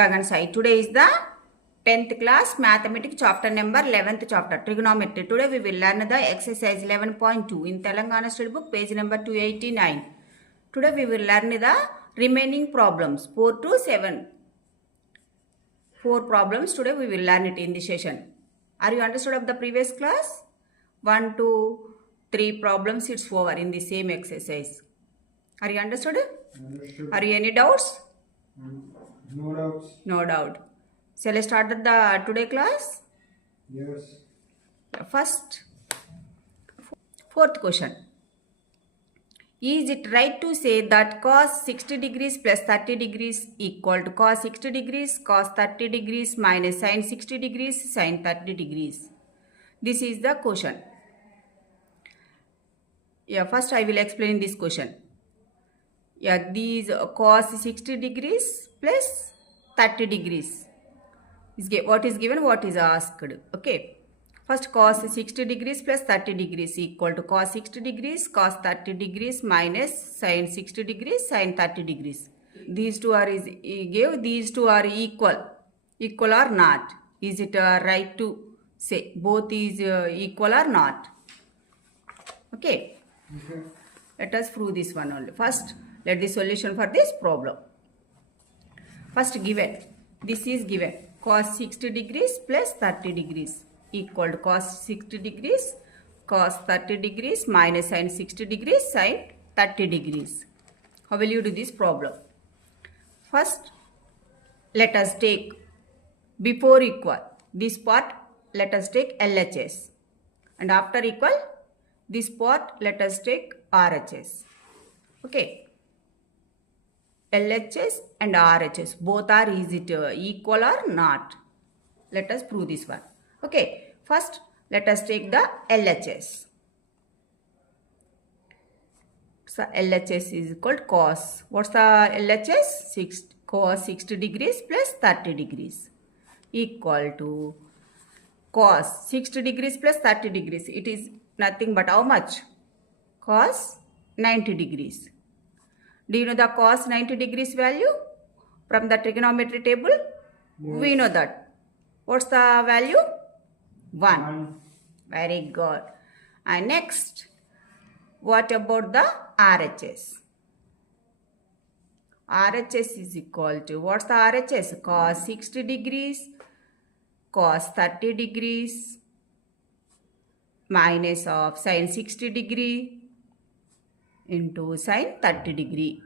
Gagan Sai. Today is the 10th class mathematics chapter number 11th chapter trigonometry. Today we will learn the exercise 11.2 in Telangana state book page number 289. Today we will learn the remaining problems 4 to 7. 4 problems today we will learn it in this session. Are you understood of the previous class? 1, 2, 3 problems it's over in the same exercise. Are you understood? Understood. Are you any doubts? No doubts. No doubt. Shall I start the today class? Yes. First, fourth question. Is it right to say that cos 60 degrees plus 30 degrees equal to cos 60 degrees cos 30 degrees minus sin 60 degrees sin 30 degrees? This is the question. First I will explain this question. These cos 60 degrees plus 30 degrees. What is given, what is asked. Okay. First cos 60 degrees plus 30 degrees equal to cos 60 degrees cos 30 degrees minus sin 60 degrees sin 30 degrees. These two are these two are equal. Equal or not? Is it right to say both is equal or not? Okay. Let us prove this one only. First, let the solution for this problem. First given. This is given. Cos 60 degrees plus 30 degrees equal to cos 60 degrees cos 30 degrees minus sin 60 degrees sin 30 degrees. How will you do this problem? First, let us take before equal. This part let us take LHS. And after equal, this part let us take RHS. Okay. LHS and RHS both are is it equal or not? Let us prove this one. Okay. First let us take the LHS. So LHS is equal to cos. What's the LHS? Cos 60 degrees plus 30 degrees equal to cos 60 degrees plus 30 degrees. It is nothing but how much? Cos 90 degrees. Do you know the cos 90 degrees value? From the trigonometry table? Yes. We know that. What's the value? 1. Very good. And next, what about the RHS? RHS is equal to, what's the RHS? Cos 60 degrees, cos 30 degrees, minus of sin 60 degree into sin 30 degree.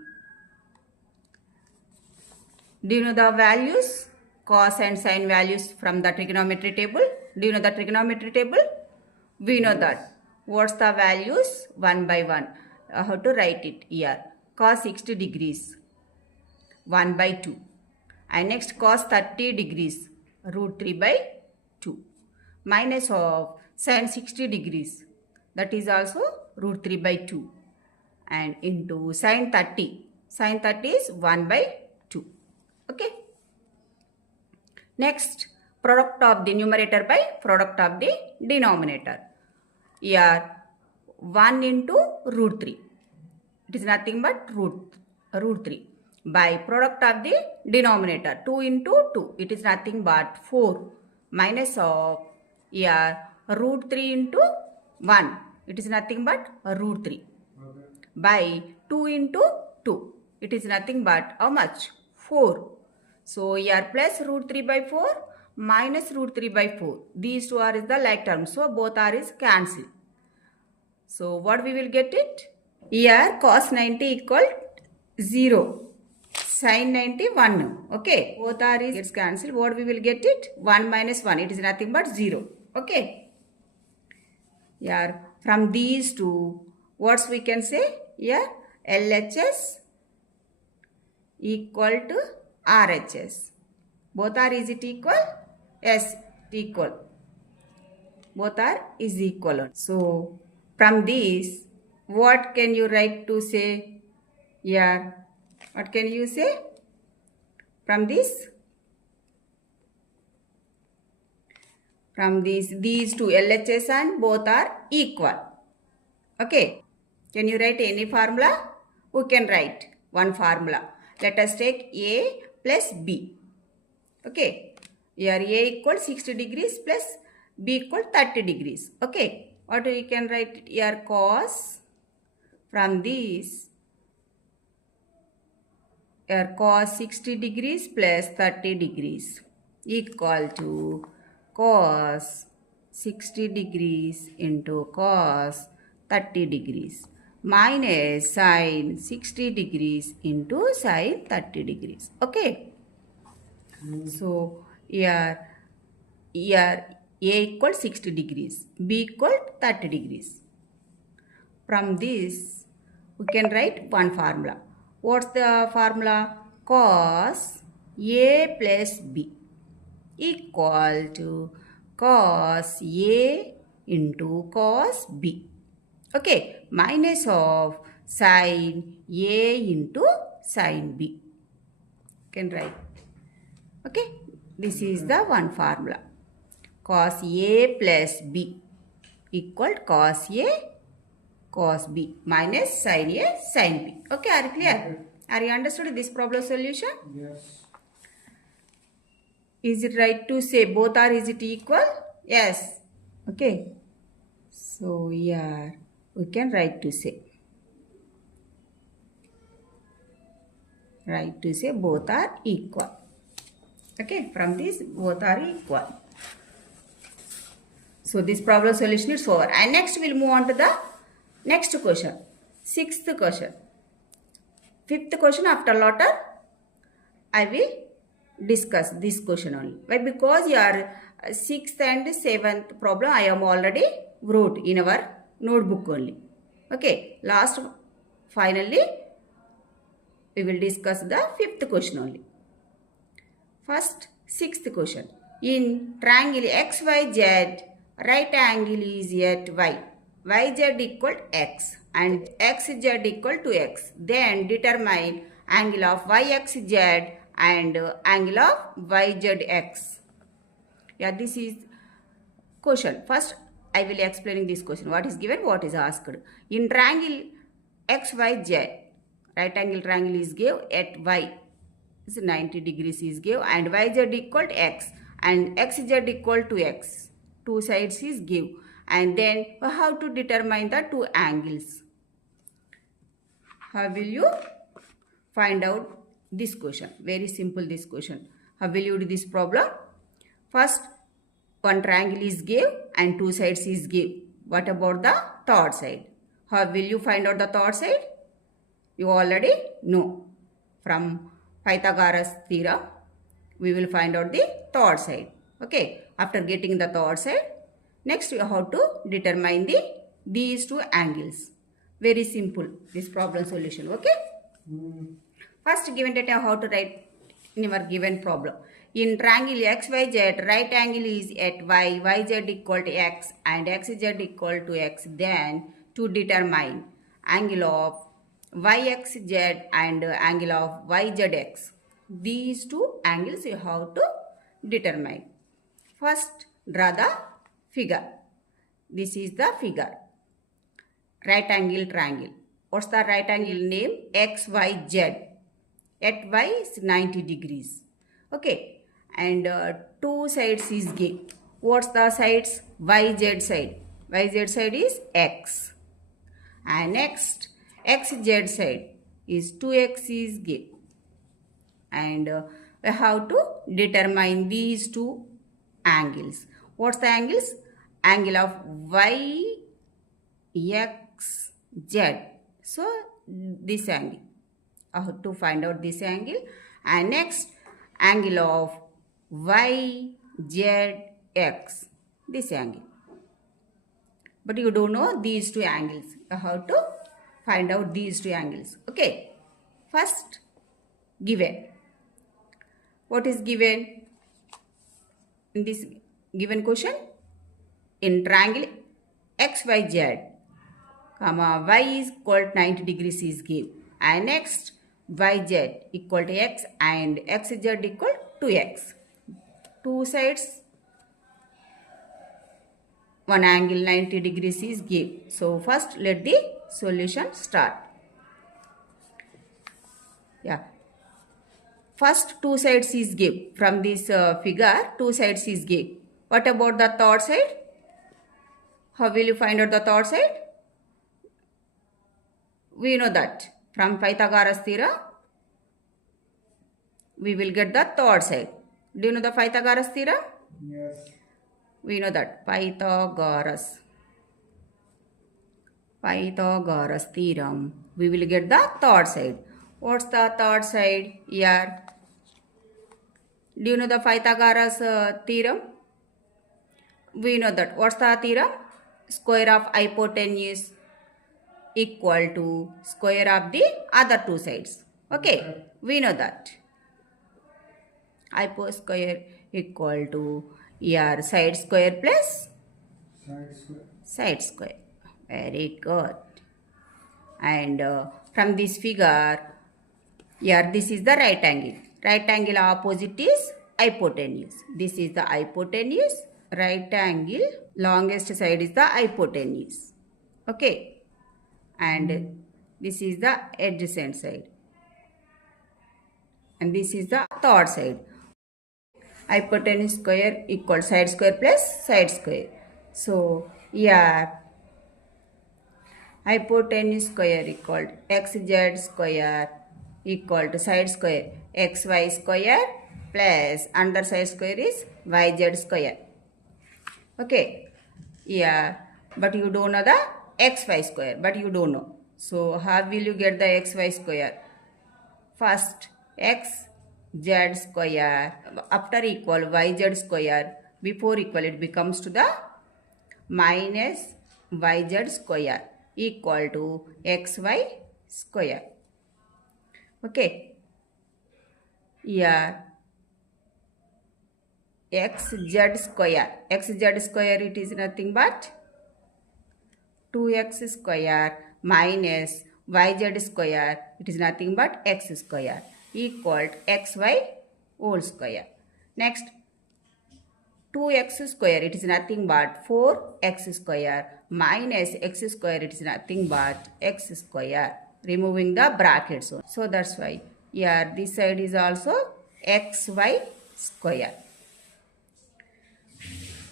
Do you know the values? Cos and sin values from the trigonometry table. Do you know the trigonometry table? We know that. What's the values? 1 by 1. How to write it here? Cos 60 degrees. 1 by 2. And next cos 30 degrees. Root 3 by 2. Minus of sin 60 degrees. That is also root 3 by 2. And into sin 30. Sin 30 is 1 by 2. Okay. Next, product of the numerator by product of the denominator. Here, 1 into root 3. It is nothing but root 3. By product of the denominator, 2 into 2. It is nothing but 4. Minus of here, root 3 into 1. It is nothing but root 3. By 2 into 2. It is nothing but how much? 4. So here plus root 3 by 4 minus root 3 by 4. These two are the like terms. So both are is cancelled. So what we will get it? Here cos 90 equal 0. Sin 90 1. Okay. Both are is cancelled. What we will get it? 1 minus 1. It is nothing but 0. Okay. Here from these two, what's we can say? Here LHS equal to RHS. Both are is it equal? Yes, equal. Both are is equal. So from these, what can you write to say here? What can you say from this? From these two LHS and both are equal. Okay. Can you write any formula? We can write one formula. Let us take A plus B. Okay. Here A equal 60 degrees plus B equal 30 degrees. Okay. What we can write it here? Cos. From this, here cos 60 degrees plus 30 degrees equal to cos 60 degrees into cos 30 degrees minus sin 60 degrees into sin 30 degrees. Okay. So here A equal 60 degrees, B equal 30 degrees. From this, we can write one formula. What's the formula? Cos A plus B equal to cos A into cos B. Okay, minus of sin A into sin B. You can write. Okay, this is the one formula. Cos A plus B equal cos A cos B minus sin A sin B. Okay, are you clear? Okay. Are you understood this problem solution? Yes. Is it right to say both are, is it equal? Yes. Okay. So here we can write to say. Right to say both are equal. Okay, from this both are equal. So this problem solution is over. And next we'll move on to the next question. Sixth question. Fifth question after later I will discuss this question only. Why? Because your sixth and seventh problem I am already wrote in our notebook only. Okay. Last finally we will discuss the fifth question only. First, sixth question. In triangle XYZ, right angle is at Y. YZ equal X and XZ equal to X. Then determine angle of YXZ and angle of YZX. Yeah, this is question. First, I will explain this question. What is given, what is asked. In triangle XYZ, right angle triangle is given at Y. This 90 degrees is given and YZ equal to X and XZ equal to X. Two sides is given. And then how to determine the two angles? How will you find out this question? Very simple this question. How will you do this problem? First, one triangle is given and two sides is given. What about the third side? How will you find out the third side? You already know. From Pythagoras theorem, we will find out the third side. Okay. After getting the third side, next you have to determine these two angles. Very simple this problem solution. Okay. First given data how to write in our given problem. In triangle XYZ, right angle is at Y, YZ equal to X and XZ equal to X. Then to determine angle of YXZ and angle of YZX. These two angles you have to determine. First, draw the figure. This is the figure. Right angle triangle. What's the right angle name? XYZ. At Y is 90 degrees. Okay. And two sides is given. What's the sides? YZ side. YZ side is X. And next, XZ side is 2X is given. And we have to determine these two angles. What's the angles? Angle of YXZ. So, this angle. I have to find out this angle. And next, angle of YZX. This angle. But you don't know these two angles. You have to find out these two angles. Okay. First, given. What is given in this given question? In triangle XYZ, comma, Y is equal to 90 degrees is given. And next, YZ equal to X and XZ equal to X. Two sides, one angle 90 degrees is given. So, first let the solution start. Yeah. first two sides is give. From this figure, two sides is give. What about the third side? How will you find out the third side? We know that from Pythagoras theorem, we will get the third side. Do you know the Pythagoras theorem? Yes. We know that Pythagoras theorem. We will get the third side. What's the third side here? Do you know the Pythagoras theorem? We know that. What's the theorem? Square of hypotenuse equal to square of the other two sides. Okay, we know that. Hypo square equal to here side square plus Side square. side square. Very good. And from this figure, here this is the right angle. Right angle opposite is hypotenuse. This is the hypotenuse. Right angle, longest side is the hypotenuse. Okay. And this is the adjacent side. And this is the third side. Hypotenuse square equal side square plus side square. So, here hypotenuse square equal xz square equal to side square xy square plus under side square is yz square. Okay, yeah, but you don't know the xy square, but you don't know. So how will you get the xy square? First xz square after equal yz square, before equal it becomes to the minus yz square equal to xy square. Okay, yeah, xz square it is nothing but 2x square minus yz square, it is nothing but x square equal to xy whole square. Next 2x square, it is nothing but 4x square minus x square, it is nothing but x square, removing the brackets. So that's why here this side is also xy square.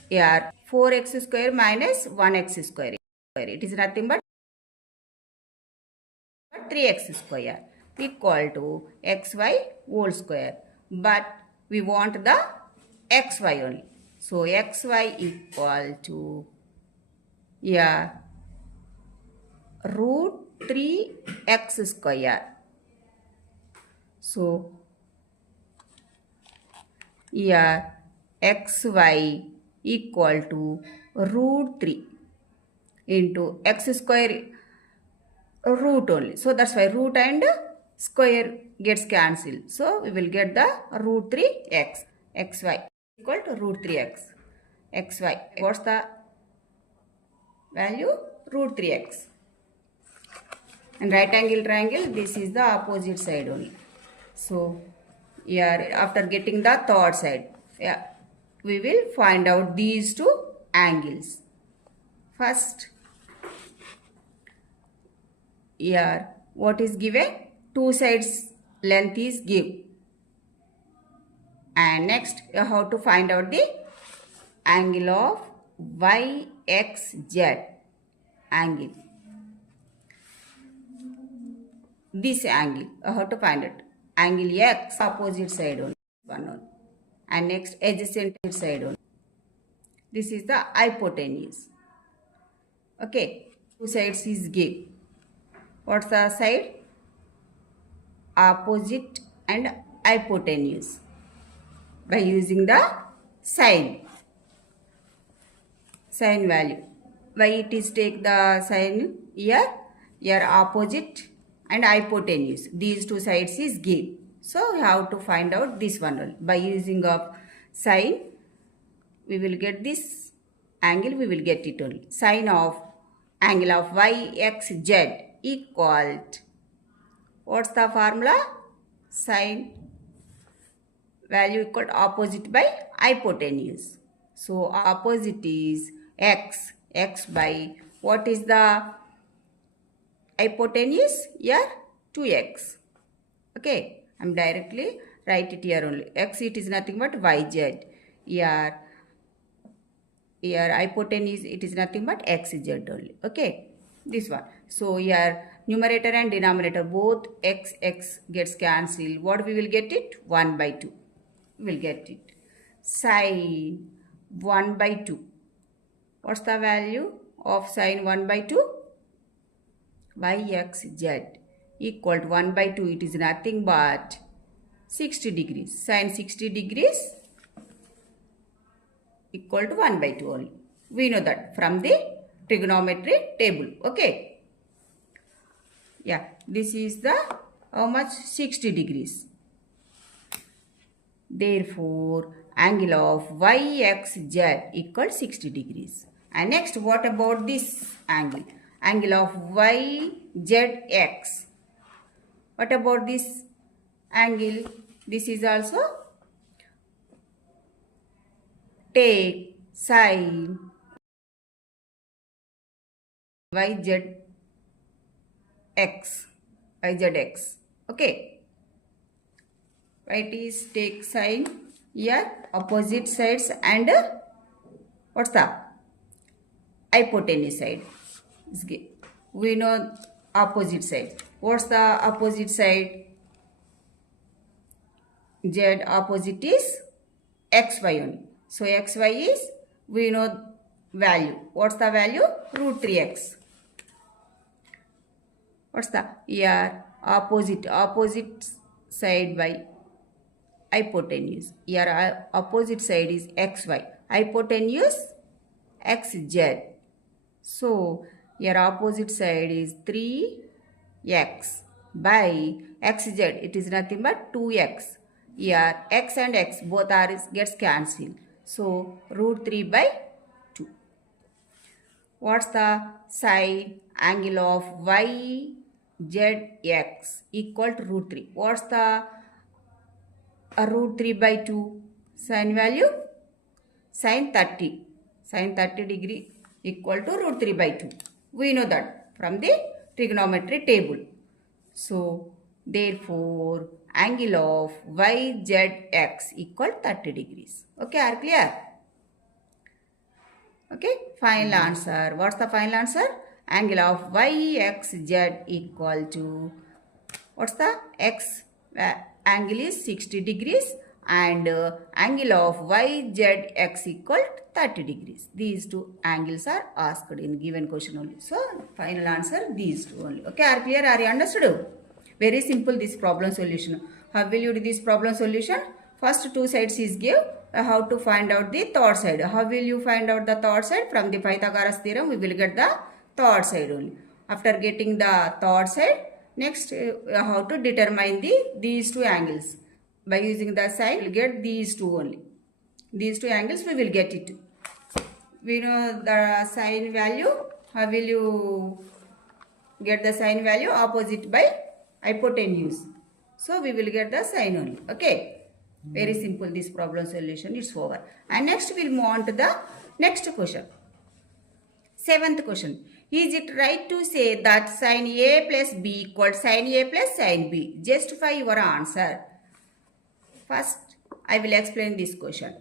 Here 4x square minus 1x square, it is nothing but 3x square equal to xy whole square. But we want the xy only. So xy equal to root 3x square. So xy equal to root 3 into x square root only. So that's why root and square gets cancelled. So we will get the root 3x. xy equal to root 3x. xy. What's the value? Root 3x. And right angle triangle, this is the opposite side only. So here after getting the third side, we will find out these two angles. First, here what is given? Two sides length is given. And next you have to find out the angle of YXZ angle. This angle you have to find it. Angle X opposite side only. One only. And next adjacent side only. This is the hypotenuse. Okay. Two sides is given. What's the side? Opposite and hypotenuse. By using the sine value. Why it is take the sine here? Here opposite and hypotenuse. These two sides is given. So we have to find out this one only. By using of sine, we will get this angle, we will get it only. Sine of angle of YXZ equal to, what's the formula? Sine value equal to opposite by hypotenuse. So opposite is x by what is the hypotenuse? Here 2x. Okay, I am directly write it here only. X it is nothing but yz. Here hypotenuse it is nothing but xz only. Okay, this one. So here numerator and denominator both x gets cancelled. What we will get it? 1 by 2. We will get it. Sine 1 by 2. What's the value of sine 1 by 2? Yxz equal to 1 by 2. It is nothing but 60 degrees. Sine 60 degrees equal to 1 by 2 only. We know that from the trigonometry table. Okay. Yeah, this is the how much? 60 degrees. Therefore, angle of yxz equal 60 degrees. And next, what about this angle? Angle of yzx. What about this angle? This is also take sine yzx. Okay. Right is take sine here opposite sides and what's the hypotenuse side. We know opposite side. What's the opposite side? Z opposite is xy only. So xy is, we know value. What's the value? Root 3x. What's the here opposite side by hypotenuse. Here opposite side is xy. Hypotenuse xz. So here opposite side is 3x by xz. It is nothing but 2x. Here x and x both are gets cancelled. So root 3 by 2. What's the sine angle of yzx equal to root 3? What's the root 3 by 2? Sine value? Sine 30. Sine 30 degree equal to root 3 by 2. We know that from the trigonometry table. So therefore, angle of yzx equal 30 degrees. Okay, are clear? Okay, final answer. What's the final answer? Angle of yxz equal to, what's the x angle is 60 degrees and angle of yzx equal to 30 degrees. These two angles are asked in given question only. So final answer these two only. Okay, are clear? Are you understood? Very simple this problem solution. How will you do this problem solution? First two sides is give. How to find out the third side? How will you find out the third side? From the Pythagoras theorem we will get the third side only. After getting the third side, next how to determine these two angles. By using the sine we will get these two only. These two angles we will get it. We know the sine value. How will you get the sine value? Opposite by hypotenuse. So we will get the sine only. Okay. Very simple this problem solution. It's over. And next we will move on to the next question. 7th question. Is it right to say that sin A plus B equals sin A plus sin B? Justify your answer. First, I will explain this question.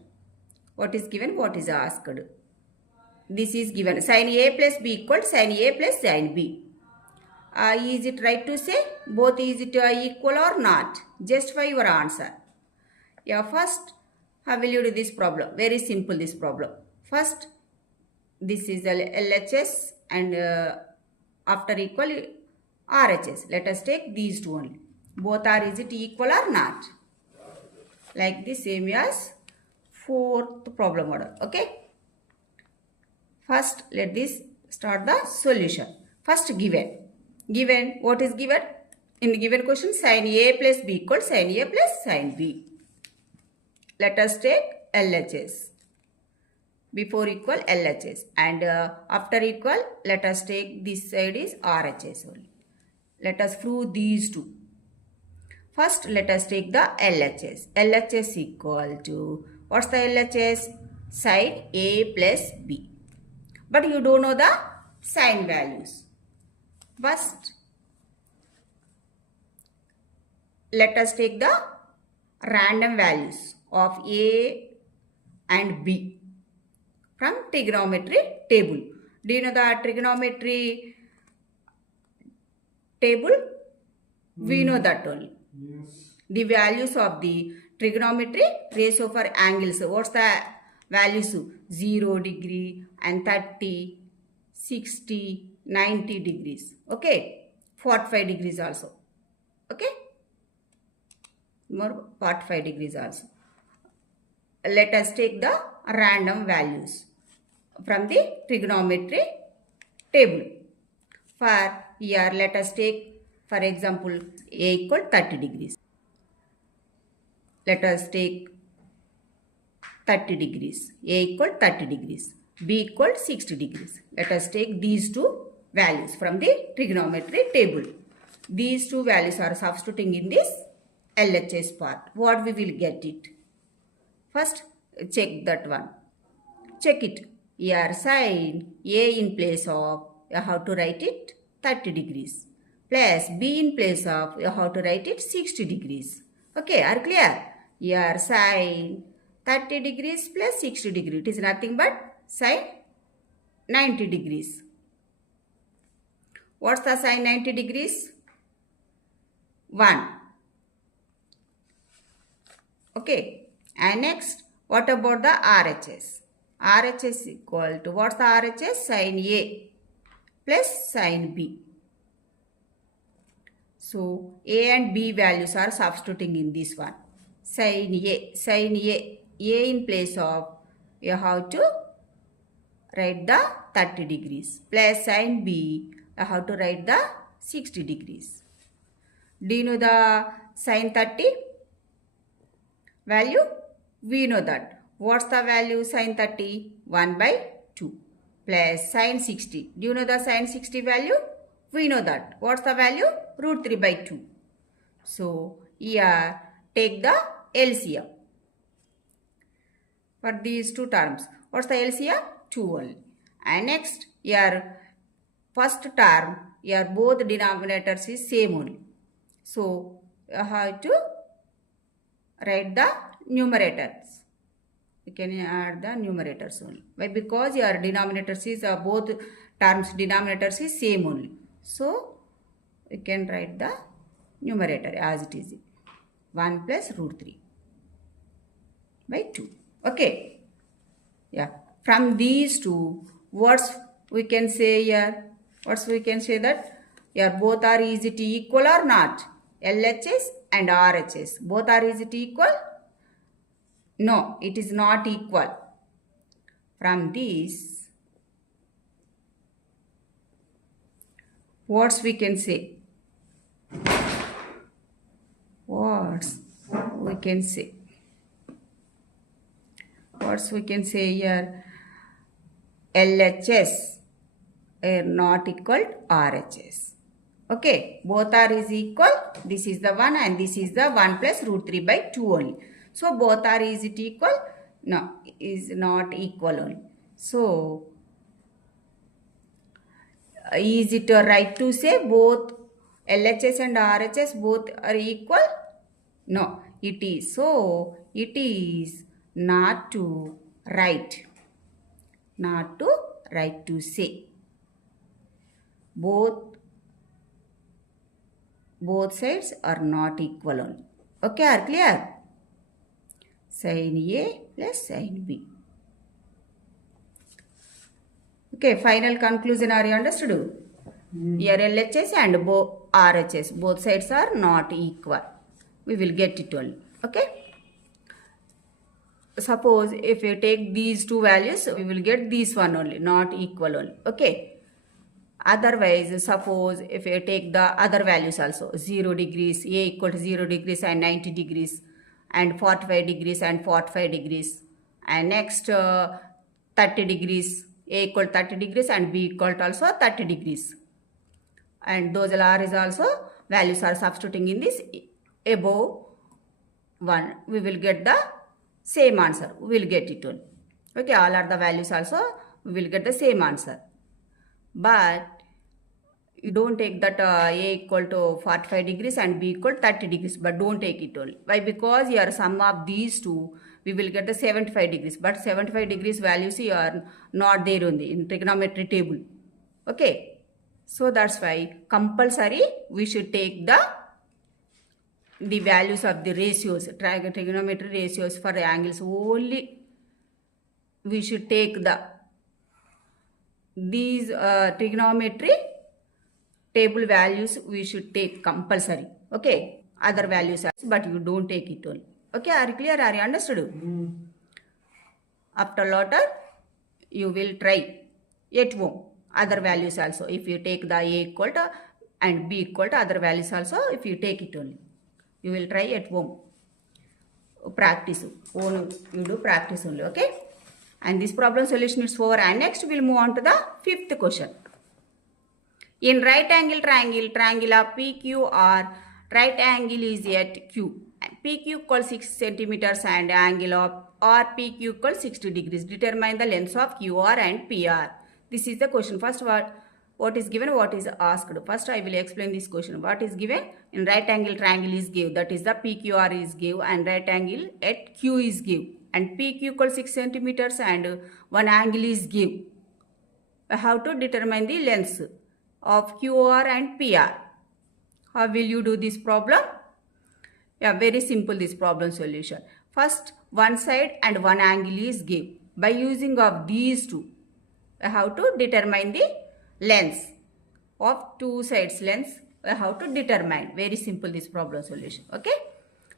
What is given, what is asked. This is given. Sin A plus B equals sin A plus sin B. Is it right to say? Both is it equal or not? Justify your answer. Yeah, first, how will you do this problem? Very simple this problem. First, this is LHS and after equal RHS. Let us take these two only. Both are, is it equal or not? Like the same as 4th problem order. Okay. First, let this start the solution. First, given. Given, what is given? In the given question, sin A plus B equals sin A plus sin B. Let us take LHS. Before equal LHS and after equal, let us take this side is RHS only. Let us prove these two. First, let us take the LHS. LHS equal to, what's the LHS? Sin A plus B. But you don't know the sin values. First, let us take the random values of A and B from trigonometry table. Do you know the trigonometry table? We know that only. Yes. The values of the trigonometry ratio for angles. What's the values? 0 degree and 30, 60, 90 degrees. Okay. 45 degrees also. Okay. More 45 degrees also. Let us take the random values from the trigonometry table. For here, let us take, for example, A equal 30 degrees. Let us take 30 degrees. A equal 30 degrees. B equal 60 degrees. Let us take these two values from the trigonometry table. These two values are substituting in this LHS part. What we will get it? First, check that one. Check it. Here, sin A in place of, you have to write it 30 degrees. Plus B in place of, you have to write it 60 degrees. Okay, are clear? Here, sin 30 degrees plus 60 degrees. It is nothing but sin 90 degrees. What's the sin 90 degrees? 1. Okay. And next, what about the RHS? RHS equal to, what's the RHS? Sin A plus sin B. So, A and B values are substituting in this one. Sin A in place of, you have to write the 30 degrees. Plus sin B, you have to write the 60 degrees. Do you know the sin 30 value? We know that. What's the value sin 30? 1 by 2 plus sin 60. Do you know the sin 60 value? We know that. What's the value? Root 3 by 2. So, here take the LCM for these two terms. What's the LCM? 2 only. And next, here first term, here both denominators is same only. So, you have to write the numerators. You can add the numerators only. Why? Because your denominators is both terms denominators is same only. So, you can write the numerator as it is. 1 plus root 3 by 2. Okay. Yeah. From these two, what's we can say here? What's we can say that? Here both are easy to equal or not? LHS and RHS. Both are easy to equal? No, it is not equal. From these, what's we can say? What's we can say? What's we can say here? LHS are not equal to RHS. Okay, both are is equal. This is the 1 and this is the 1 plus root 3 by 2 only. So, both are is it equal? No, is not equal only. So, is it right to say both LHS and RHS both are equal? No, it is. So, it is not to write. Not to write to say. Both sides are not equal only. Okay, are clear? Sin A plus sin B. Okay, final conclusion, are you understood? Here LHS and RHS, both sides are not equal. We will get it only. Okay. Suppose if you take these two values, we will get this one only, not equal only. Okay. Otherwise, suppose if you take the other values also, 0 degrees, A equal to 0 degrees and 90 degrees, and 45 degrees and 45 degrees, and next 30 degrees, A equal to 30 degrees and B equal to also 30 degrees. And those R is also, values are substituting in this above one. We will get the same answer. We will get it only. Okay, all are the values also, we will get the same answer. But You don't take that A equal to 45 degrees and B equal to 30 degrees, but don't take it only. Why? Because your sum of these two, we will get the 75 degrees, but 75 degrees values are not there in trigonometry table. Okay, so that's why compulsory we should take the values of the ratios, trigonometry ratios for the angles only. We should take these trigonometry table values we should take compulsory. Okay, other values also, but you don't take it only. Okay, are you clear? Are you understood? After later you will try at home other values also. If you take the A equal to and B equal to other values also, if you take it only, you will try at home. Practice you do practice only. Okay, and this problem solution is over, and next we'll move on to the fifth question. In right angle triangle of PQR, right angle is at Q. PQ equals 6 centimeters and angle of RPQ equals 60 degrees. Determine the lengths of QR and PR. This is the question. First, what is given, what is asked. First, I will explain this question. What is given? In right angle triangle is give. That is the PQR is give, and right angle at Q is give. And PQ equals 6 centimeters and one angle is give. How to determine the lengths of QR and PR. How will you do this problem? Yeah, very simple this problem solution. First, one side and one angle is given. By using of these two, how to determine the lengths of two sides lengths. How to determine. Very simple this problem solution. Okay.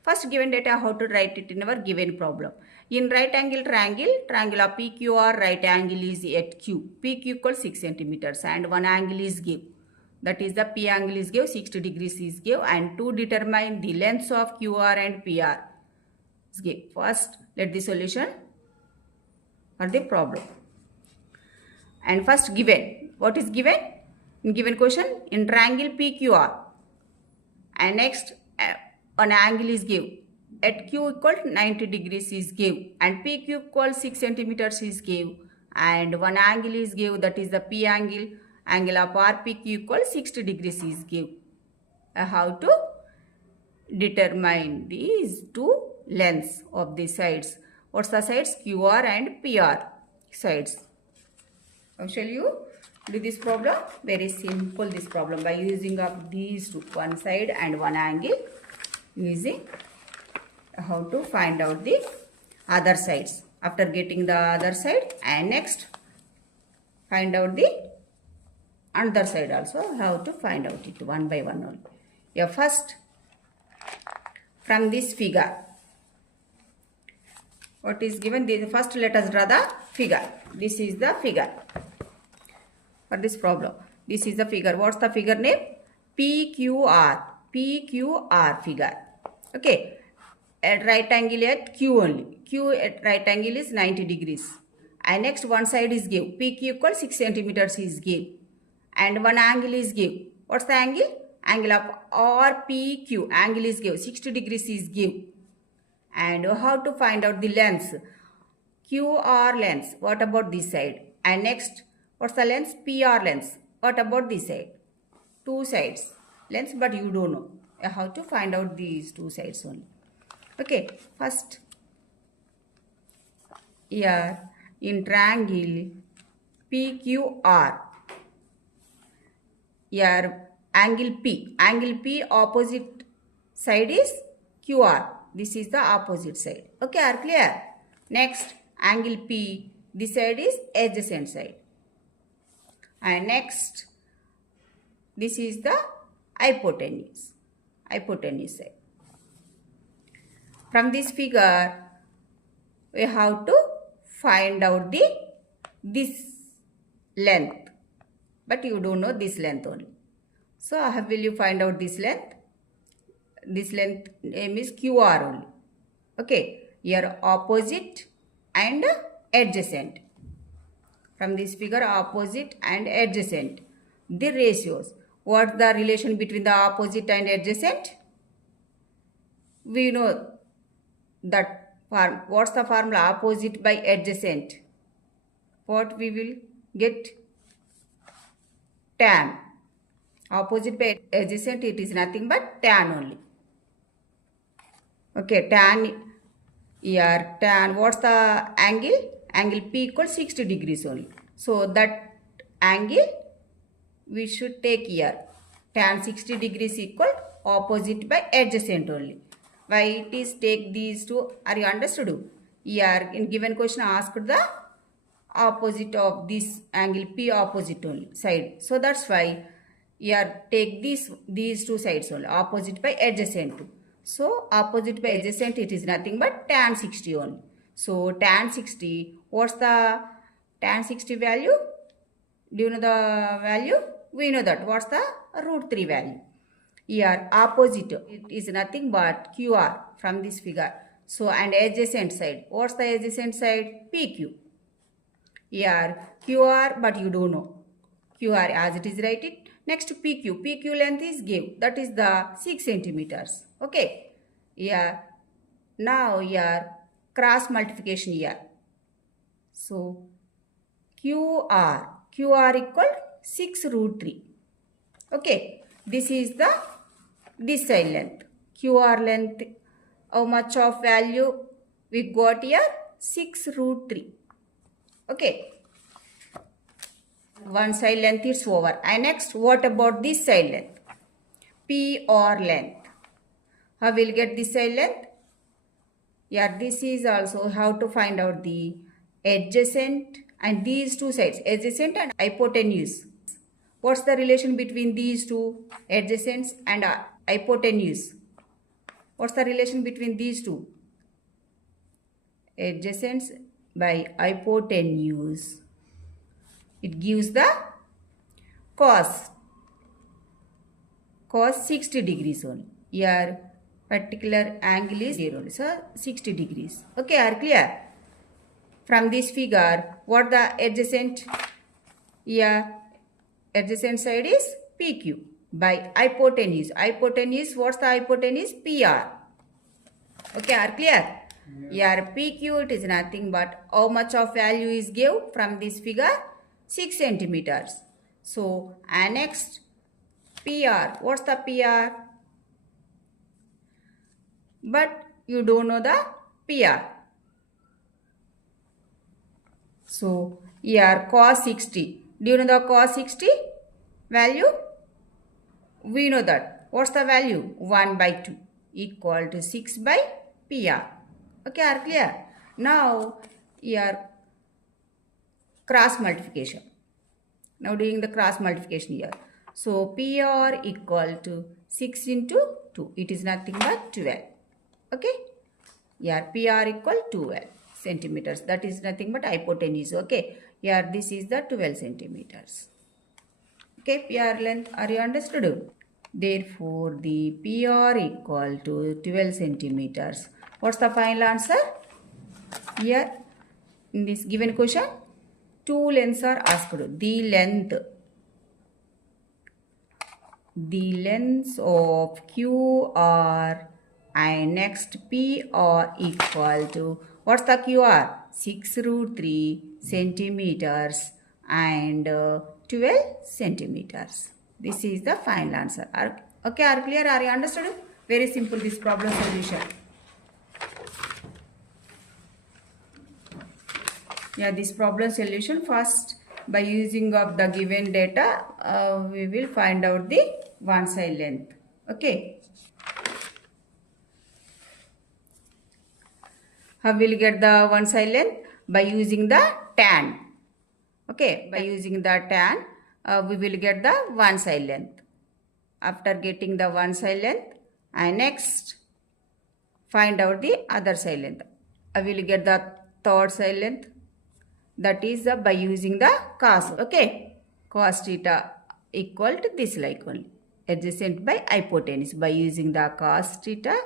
First, given data, how to write it in our given problem. In right angle triangle of PQR, right angle is at Q. PQ equals 6 centimeters and one angle is given. That is the P angle is given, 60 degrees is given, and to determine the lengths of QR and PR is given. First, let the solution for the problem. And first given. What is given? In given question, in triangle PQR. And next, an angle is given. At Q equal 90 degrees is given. And PQ equals 6 centimeters is given. And one angle is given, that is the P angle. Angle of RPQ equals 60 degrees is given. How to determine these two lengths of the sides. What's the sides? QR and PR sides. How shall you do this problem? Very simple this problem, by using of these two, one side and one angle, using how to find out the other sides. After getting the other side, and next find out the another side also, how to find out it one by one only. Yeah, first from this figure, what is given? First let us draw the figure. This is the figure for this problem. This is the figure. What's the figure name? PQR. PQR figure. Okay. At right angle at Q only. Q at right angle is 90 degrees. And next one side is give. PQ equals 6 centimeters is give. And one angle is give. What's the angle? Angle of RPQ. Angle is give. 60 degrees is give. And how to find out the lengths? QR lengths. What about this side? And next, what's the length? PR lengths. What about this side? Two sides lengths, but you don't know how to find out these two sides only. Okay, first here in triangle PQR, here angle P opposite side is QR. This is the opposite side. Okay, are clear? Next, angle P, this side is adjacent side. And next, this is the hypotenuse side. From this figure, we have to find out this length, but you don't know this length only. So how will you find out this length? This length name is QR only. Okay, here opposite and adjacent. From this figure, opposite and adjacent, the ratios. What's the relation between the opposite and adjacent? We know that form. What's the formula? Opposite by adjacent. What we will get? Tan. Opposite by adjacent, it is nothing but tan only. Okay, tan here, tan, what's the angle? Angle P equals 60 degrees only. So that angle we should take here. Tan 60 degrees equal opposite by adjacent only. Why it is take these two? Are you understood? Here in given question asked the opposite of this angle P opposite only side. So that's why here take these two sides only, opposite by adjacent. So opposite by adjacent, it is nothing but tan 60 only. So tan 60, what's the tan 60 value? Do you know the value? We know that. What's the root 3 value? Here opposite, it is nothing but QR from this figure. So and adjacent side, what's the adjacent side? PQ. Here QR, but you don't know QR as it is, write it. Next PQ. PQ length is give, that is the 6 centimeters. Okay. Here now here cross multiplication here. So QR equal 6 root 3. Okay. This is the this side length. QR length, how much of value we got here? 6 root 3. Okay. One side length is over. And next, what about this side length? PR length. How will get this side length? Yeah, this is also how to find out the adjacent and these two sides, adjacent and hypotenuse. What's the relation between these two, adjacents and hypotenuse? What's the relation between these two? Adjacents by hypotenuse. It gives the cos 60 degrees only. Here particular angle is 0, so 60 degrees. Okay, are clear? From this figure, what the adjacent? Here adjacent side is PQ by hypotenuse. Hypotenuse, what's the hypotenuse? PR. Okay, are clear? Yes. Here PQ, it is nothing but how much of value is give from this figure? 6 centimeters. So, and next PR. What's the PR? But you don't know the PR. So, here cos 60. Do you know the cos 60 value? We know that. What's the value? 1 by 2 equal to 6 by PR. Okay, are clear? Now, here cross multiplication. Now doing the cross multiplication here. So PR equal to 6 into 2. It is nothing but 12. Okay. Here PR equal 12 centimeters. That is nothing but hypotenuse. Okay. Here this is the 12 centimeters. Okay. PR length. Are you understood? Therefore the PR equal to 12 centimeters. What's the final answer? Here in this given question, two lengths are asked. The lengths of QR and next PR equal to, what's the QR? 6 root 3 centimeters and 12 centimeters. This is the final answer. Okay, are clear? Are you understood? Very simple this problem solution. Yeah, this problem solution first by using of the given data, we will find out the one side length. Okay. How will get the one side length? By using the tan. Okay, by using the tan, we will get the one side length. After getting the one side length, and next find out the other side length. I will get the third side length. That is by using the cos. Okay, cos theta equal to this like only, adjacent by hypotenuse. By using the cos theta,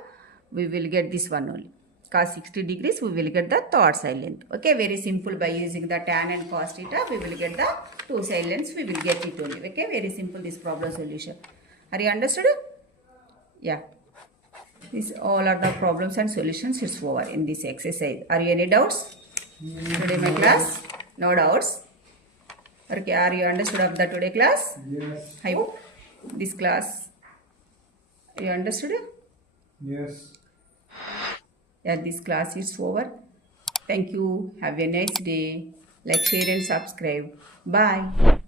we will get this one only. Cos 60 degrees, we will get the third side length. Okay, very simple. By using the tan and cos theta, we will get the two side lengths. We will get it only. Okay, very simple this problem solution. Are you understood? Yeah. These all are the problems and solutions. It's over in this exercise. Are you any doubts? Today my class? No doubts. Okay, are you understood of the today class? Yes. I hope. this class. You understood? Yes. Yeah, this class is over. Thank you. Have a nice day. Like, share and subscribe. Bye.